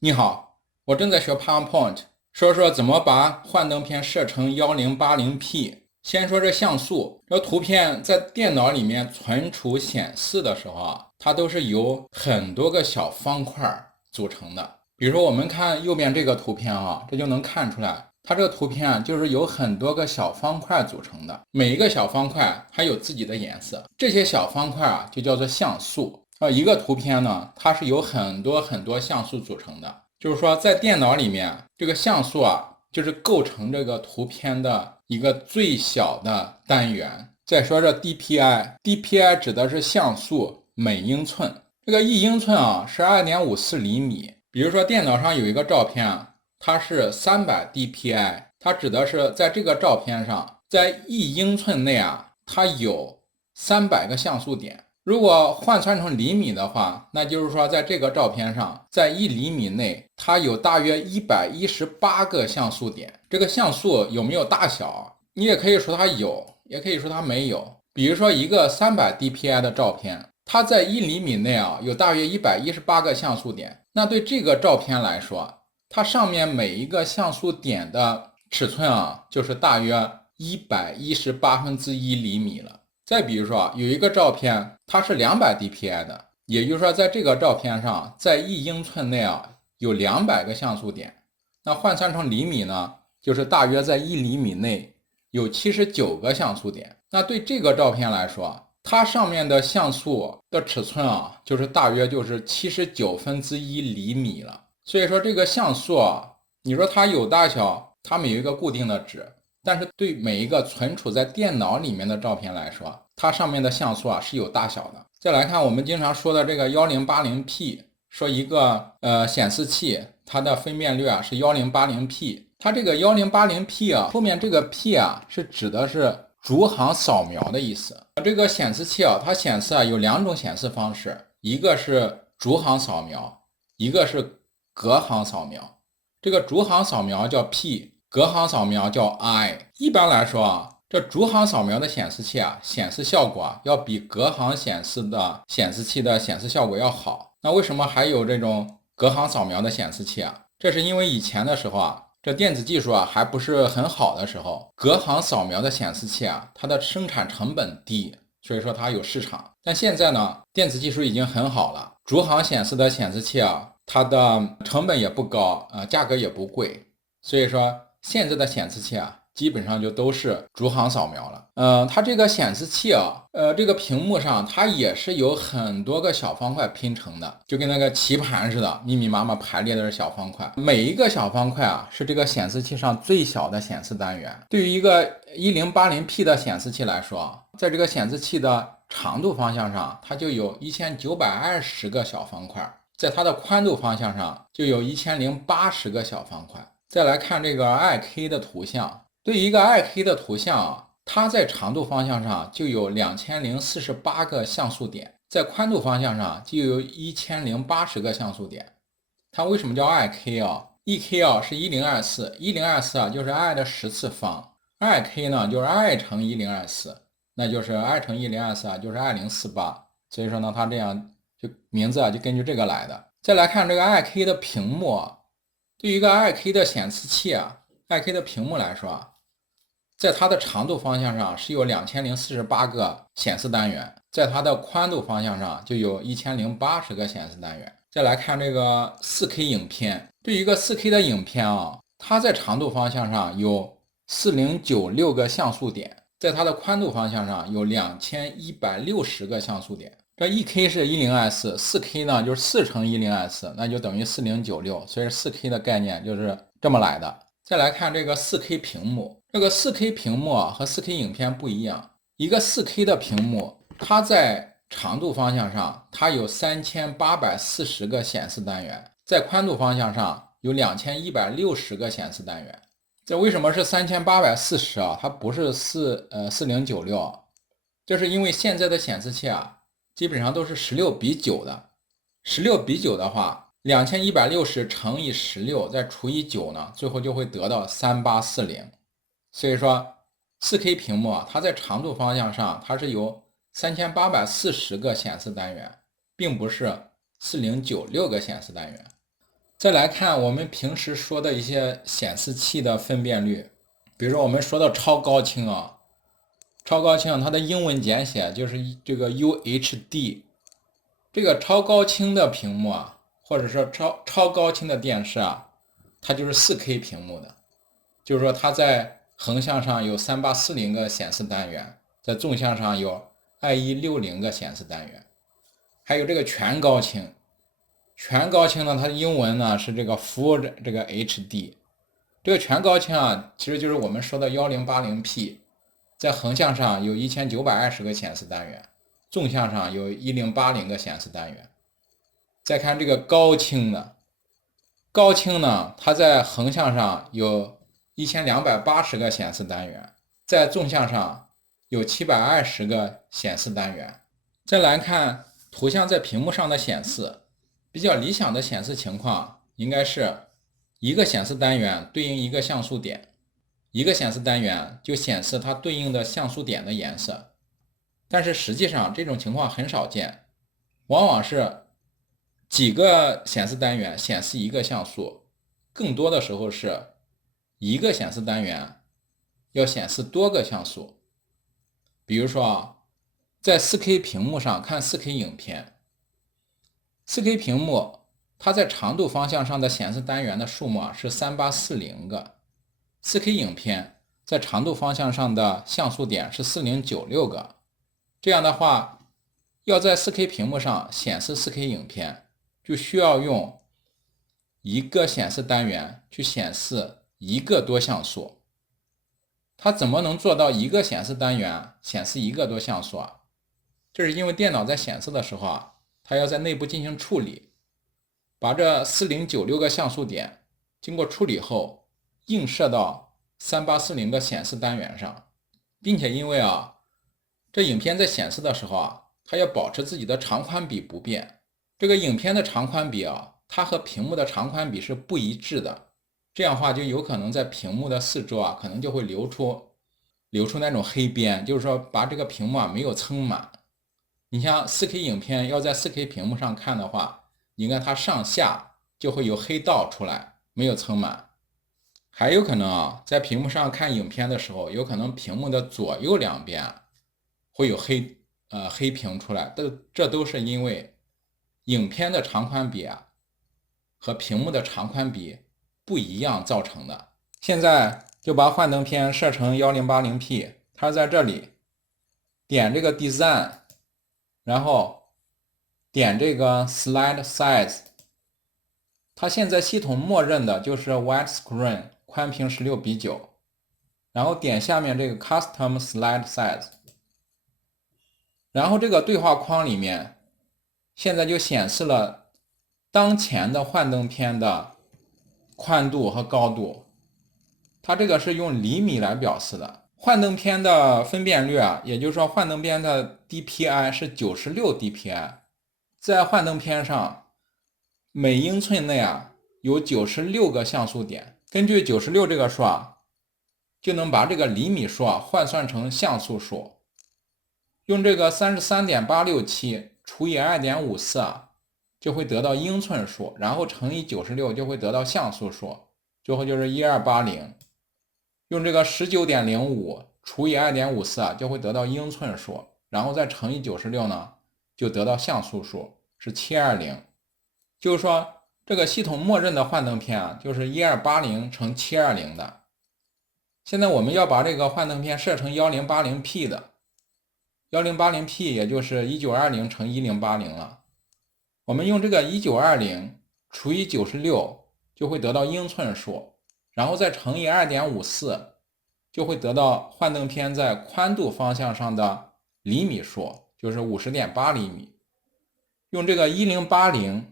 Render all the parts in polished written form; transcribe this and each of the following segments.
你好，我正在学 PowerPoint，说说怎么把幻灯片设成1080P。先说这像素，这图片在电脑里面存储显示的时候啊，它都是由很多个小方块组成的。比如说我们看右边这个图片啊，这就能看出来，它这个图片就是由很多个小方块组成的，每一个小方块还有自己的颜色，这些小方块啊就叫做像素。一个图片呢，它是由很多很多像素组成的，就是说在电脑里面，这个像素啊，就是构成这个图片的一个最小的单元。再说这 DPI 指的是像素每英寸，这个一英寸啊是2.54厘米。比如说电脑上有一个照片啊，它是300 DPI，它指的是在这个照片上，在一英寸内啊，它有300个像素点。如果换算成厘米的话，那就是说在这个照片上，在1厘米内，它有大约118个像素点。这个像素有没有大小？你也可以说它有，也可以说它没有。比如说一个300 DPI 的照片，它在1厘米内啊有大约118个像素点。那对这个照片来说，它上面每一个像素点的尺寸啊，就是大约118分之1厘米了。再比如说，有一个照片，它是200 DPI 的，也就是说，在这个照片上，在一英寸内啊，有200个像素点。那换算成厘米呢，就是大约在1厘米内有79个像素点。那对这个照片来说，它上面的像素的尺寸啊，就是大约就是79分之1厘米了。所以说，这个像素啊，你说它有大小，它们有一个固定的值。但是对每一个存储在电脑里面的照片来说，它上面的像素啊是有大小的。再来看我们经常说的这个1080P，说一个显示器它的分辨率啊是1080P，它这个1080P啊后面这个 P 啊是指的是逐行扫描的意思。这个显示器啊它显示啊有2种显示方式，一个是逐行扫描，一个是隔行扫描。这个逐行扫描叫 P，隔行扫描叫 I。一般来说啊，这逐行扫描的显示器啊，显示效果啊，要比隔行显示的显示器的显示效果要好。那为什么还有这种隔行扫描的显示器啊？这是因为以前的时候啊，这电子技术啊还不是很好的时候，隔行扫描的显示器啊，它的生产成本低，所以说它有市场。但现在呢，电子技术已经很好了，逐行显示的显示器啊，它的成本也不高，价格也不贵。所以说现在的显示器啊，基本上就都是逐行扫描了。它这个显示器啊，这个屏幕上它也是有很多个小方块拼成的，就跟那个棋盘似的，密密麻麻排列的是小方块。每一个小方块啊，是这个显示器上最小的显示单元。对于一个1080P 的显示器来说，在这个显示器的长度方向上，它就有1920个小方块。在它的宽度方向上就有1080个小方块。再来看这个 IK 的图像，对于一个 IK 的图像啊，它在长度方向上就有2048个像素点，在宽度方向上就有1080个像素点。它为什么叫 IK 啊 ？EK 啊是1024，1024啊就是 I 的10次方，IK 呢就是 I 乘1024，那就是 I 乘1024啊就是2048。所以说呢，它这样就名字啊就根据这个来的。再来看这个 IK 的屏幕啊，对于一个 IK 的显示器啊，IK 的屏幕来说啊，在它的长度方向上是有2048个显示单元，在它的宽度方向上就有1080个显示单元。再来看这个 4K 影片，对于一个 4K 的影片啊，它在长度方向上有4096个像素点，在它的宽度方向上有2160个像素点。这 1K 是1024，4K 呢就是4乘1024，那就等于4096，所以 4K 的概念就是这么来的。再来看这个 4K 屏幕，这个 4K 屏幕啊和 4K 影片不一样，一个 4K 的屏幕，它在长度方向上它有3840个显示单元，在宽度方向上有2160个显示单元。这为什么是3840啊？它不是4096，这是因为现在的显示器啊，基本上都是16:9的。16:9的话，2160乘以16再除以9呢，最后就会得到3840。所以说，4K 屏幕啊，它在长度方向上它是有3840个显示单元，并不是4096个显示单元。再来看我们平时说的一些显示器的分辨率，比如说我们说的超高清啊，超高清它的英文简写就是这个 UHD。这个超高清的屏幕啊，或者说超高清的电视啊，它就是 4K 屏幕的，就是说它在横向上有3840个显示单元，在纵向上有2160个显示单元，还有这个全高清。全高清呢，它的英文呢是这个 Full 这个 HD。这个全高清啊，其实就是我们说的1080p，在横向上有1920个显示单元，纵向上有1080个显示单元。再看这个高清的，高清呢，它在横向上有1280个显示单元，在纵向上有720个显示单元。再来看图像在屏幕上的显示，比较理想的显示情况应该是一个显示单元对应一个像素点，一个显示单元就显示它对应的像素点的颜色。但是实际上这种情况很少见，往往是几个显示单元显示一个像素，更多的时候是一个显示单元要显示多个像素。比如说在 4K 屏幕上看 4K 影片， 4K 屏幕它在长度方向上的显示单元的数目是3840个， 4K 影片在长度方向上的像素点是4096个。这样的话，要在 4K 屏幕上显示 4K 影片，就需要用一个显示单元去显示一个多像素。它怎么能做到一个显示单元显示一个多像素啊？这是因为电脑在显示的时候啊，它要在内部进行处理，把这4096个像素点经过处理后映射到3840个显示单元上，并且因为这影片在显示的时候啊，它要保持自己的长宽比不变。这个影片的长宽比它和屏幕的长宽比是不一致的，这样的话就有可能在屏幕的四周可能就会流出那种黑边，就是说把这个屏幕没有撑满。你像 4K 影片要在 4K 屏幕上看的话，你看它上下就会有黑道出来，没有撑满。还有可能在屏幕上看影片的时候，有可能屏幕的左右两边会有黑屏出来，这都是因为影片的长宽比和屏幕的长宽比不一样造成的。现在就把幻灯片设成1080p，它在这里点这个 Design， 然后点这个 Slide Size， 它现在系统默认的就是 Widescreen 宽屏16:9，然后点下面这个 Custom Slide Size， 然后这个对话框里面现在就显示了当前的幻灯片的宽度和高度，它这个是用厘米来表示的。幻灯片的分辨率也就是说幻灯片的 DPI 是96 DPI， 在幻灯片上每英寸内有96个像素点，根据96这个数就能把这个厘米数换算成像素数，用这个33.867除以 2.54就会得到英寸数，然后乘以96就会得到像素数，最后就是1280。用这个 19.05除以 2.54就会得到英寸数，然后再乘以96呢，就得到像素数是720。就是说这个系统默认的幻灯片就是1280乘720的。现在我们要把这个幻灯片设成1080p 的，1080p 也就是1920乘1080了。我们用这个1920除以96就会得到英寸数，然后再乘以 2.54就会得到幻灯片在宽度方向上的厘米数，就是 50.8厘米。用这个1080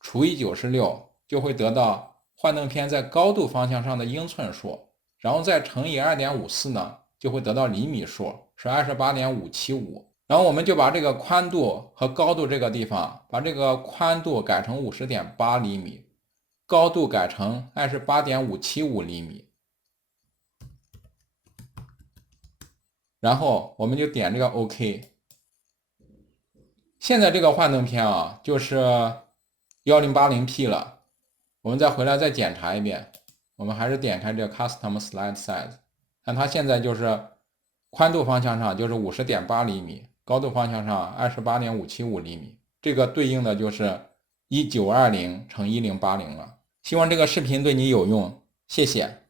除以96就会得到幻灯片在高度方向上的英寸数，然后再乘以 2.54呢，就会得到厘米数是 28.575。然后我们就把这个宽度和高度这个地方，把这个宽度改成 50.8厘米，高度改成 28.575厘米。然后我们就点这个 OK。现在这个幻灯片就是1080p 了。我们再回来再检查一遍，我们还是点开这个 Custom Slide Size， 看它现在就是宽度方向上就是 50.8 厘米，高度方向上 28.575 厘米，这个对应的就是1920乘1080了。希望这个视频对你有用，谢谢。